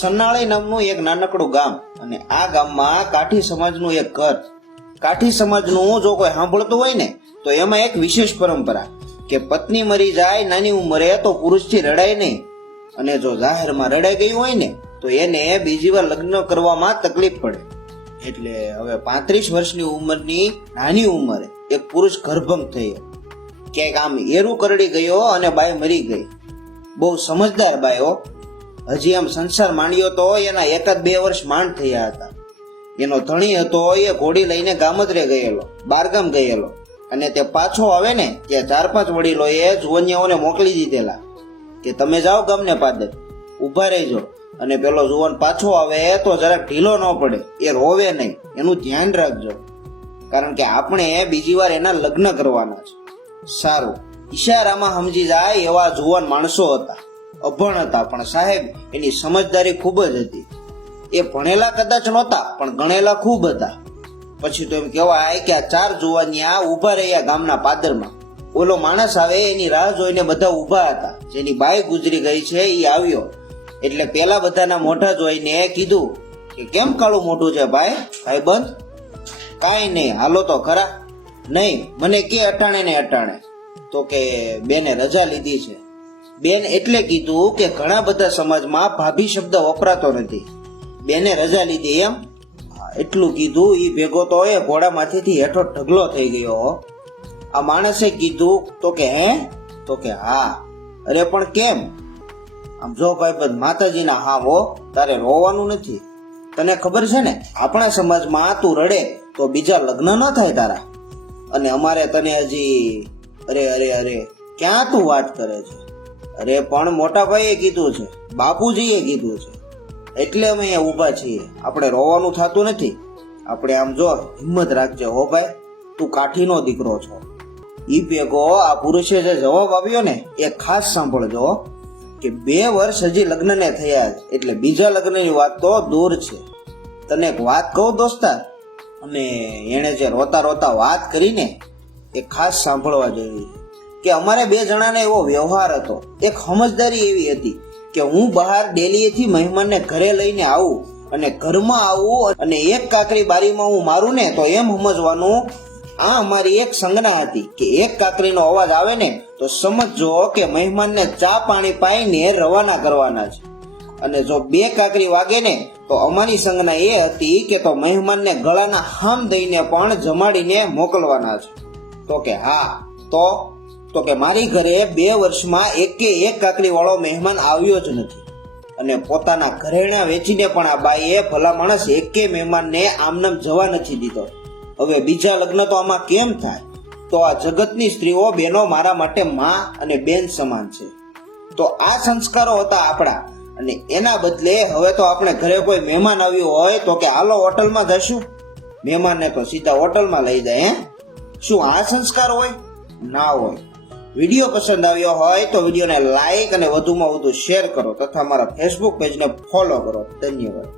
સન્નાળી નામનું એક નાનકડું ગામ અને આ ગામમાં કાઠી સમાજનું એક ઘર. કાઠી સમાજનું જો કોઈ સાંભળતું હોય ને, તો એમાં એક વિશેષ પરંપરા કે પત્ની મરી જાય, નાની ઉંમરે તો પુરુષથી રડાય નહીં. અને જો જાહેરમાં રડાઈ ગયું હોય ને, તો એને બીજી વાર લગ્ન કરવામાં તકલીફ પડે. એટલે હવે પાંત્રીસ વર્ષની ઉંમરની નાની ઉંમરે એક પુરુષ ગર્ભંગ થયો. ક્યાંક આમ એરું કરડી ગયો અને બાઈ મરી ગઈ. બહુ સમજદાર બાયો હજી આમ સંસાર માંડ્યો તો એના એકાદ બે વર્ષ માંડ થયા હતા. એનો ધણી હતો એ ઘોડી લઈને ગામતરે ગયેલો, બારગામ ગયેલો. અને તે પાછો આવે ને, ત્યાં ચાર પાંચ વડીલો એ જુવનિયાઓને મોકલી દીધેલા કે તમે જાઓ ગામને પાદર ઊભા રહેજો. અને પેલો જુવાન પાછો આવે તો જરાક ઢીલો ન પડે, એ રોવે નહીં, એનું ધ્યાન રાખજો. કારણ કે આપણે બીજી વાર એના લગ્ન કરવાના છે. સારું, ઈશારામાં સમજી જાય એવા જુવાન માણસો હતા. અભણ હતા પણ સાહેબ, એની સમજદારી ખૂબ જ હતી. એ ભણેલા કદાચ નહોતા, પણ ગણેલા ખૂબ હતા. પછી તો એમ કહેવાય કે આ ચાર જુવાની આ ઊભા રહ્યા ગામના પાદરમાં. ઓલો માણસ આવે, એની રાહ જોઈને બધા ઊભા હતા. જેની બાઈ ગુજરી ગઈ છે એ આવ્યો. એટલે પેલા બધાના મોઢા જોઈને કીધું કે, કેમ કાળું મોઢું છે ભાઈ? ભાઈ બંધ. કાંઈ નહીં, હાલો તો ખરા. નહીં, મને કે અટાણે ને અટાણે. તો કે, બેને રજા લીધી છે. બેન એટલે કીધું કે ઘણા બધા સમાજમાં ભાભી શબ્દ વપરાતો નથી. બેને રજા લીધી એમ. એટલું કીધું એ ભેગો તો એ ઘોડામાંથી હેઠો ઢગલો થઈ ગયો. આ માણસે કીધું, તો કે હે? તો કે હા. અરે, પણ કેમ? આમ જો ભાઈ બધ માતાજીના હા હો, તારે રોવાનું નથી. તને ખબર છે ને, આપણા સમાજમાં તું રડે તો બીજા લગ્ન ન થાય તારા. અને અમારે તને હજી, અરે અરે અરે, ક્યાં તું વાત કરે છે? અરે, પણ મોટા ભાઈએ કીધું છે. બાપુજીએ કીધું છે. એટલે અમે અહીંયા ઊભા છીએ. આપણે રોવાનું થતું નથી. આપણે આમ જો, હિંમત રાખજે, હો ભાઈ. તું કાઠીનો દીકરો છો. ઈ ભેગો આ પુરુષે જે જવાબ આપ્યો ને, એ ખાસ સાંભળજો કે બે વર્ષ હજી લગ્નને થયા છે. એટલે બીજા લગ્નની વાત તો દૂર છે. તને એક વાત કહું, દોસ્તા? અને એણે જે રોતા રોતા વાત કરીને, એ ખાસ સાંભળવા જોઈએ કે અમારે બે જણાને એવો વ્યવહાર હતો. એક સમજદારી એવી હતી કે હું બહાર ડેલીએથી મહેમાનને ઘરે લઈને આવું અને ઘરમાં આવું અને એક કાકરી બારીમાં હું મારું ને તો એમ સમજવાનું, આ અમારી એક સંજ્ઞા હતી કે એક કાકરીનો અવાજ આવે ને તો સમજજો કે મહેમાનને ચા પાણી પાઈને રવાના કરવાના છે. અને જો બે કાકરી વાગે ને તો અમારી સંજ્ઞા એ હતી કે તો મહેમાનને ગળાના હામ દઈને પણ જમાડીને મોકલવાના છે. તો કે હા, તો તો કે મારી ઘરે બે વર્ષમાં એકે એક કાકડીવાળો મહેમાન આવ્યો જ નથી. અને પોતાના ઘરેણા વેચીને પણ આ બાઈએ ભલા માણસ એકે મહેમાનને આમનામ જવા નથી દીધો. હવે બીજા લગ્ન તો આમાં કેમ થાય? તો આ જગતની સ્ત્રીઓ બહેનો મારા માટે માં અને બેન સમાન છે. તો આ સંસ્કારો હતા આપણા. અને એના બદલે હવે તો આપણે ઘરે કોઈ મહેમાન આવ્યું હોય તો કે હાલો હોટલમાં જશું મહેમાનને તો સીધા હોટલમાં લઈ જાય, હે? શું આ સંસ્કાર હોય? ના હોય. વીડિયો પસંદ આવ્યો હોય તો વિડીયોને લાઈક અને વધુમાં વધુ શેર કરો તથા મારા ફેસબુક પેજને ફોલો કરો. ધન્યવાદ.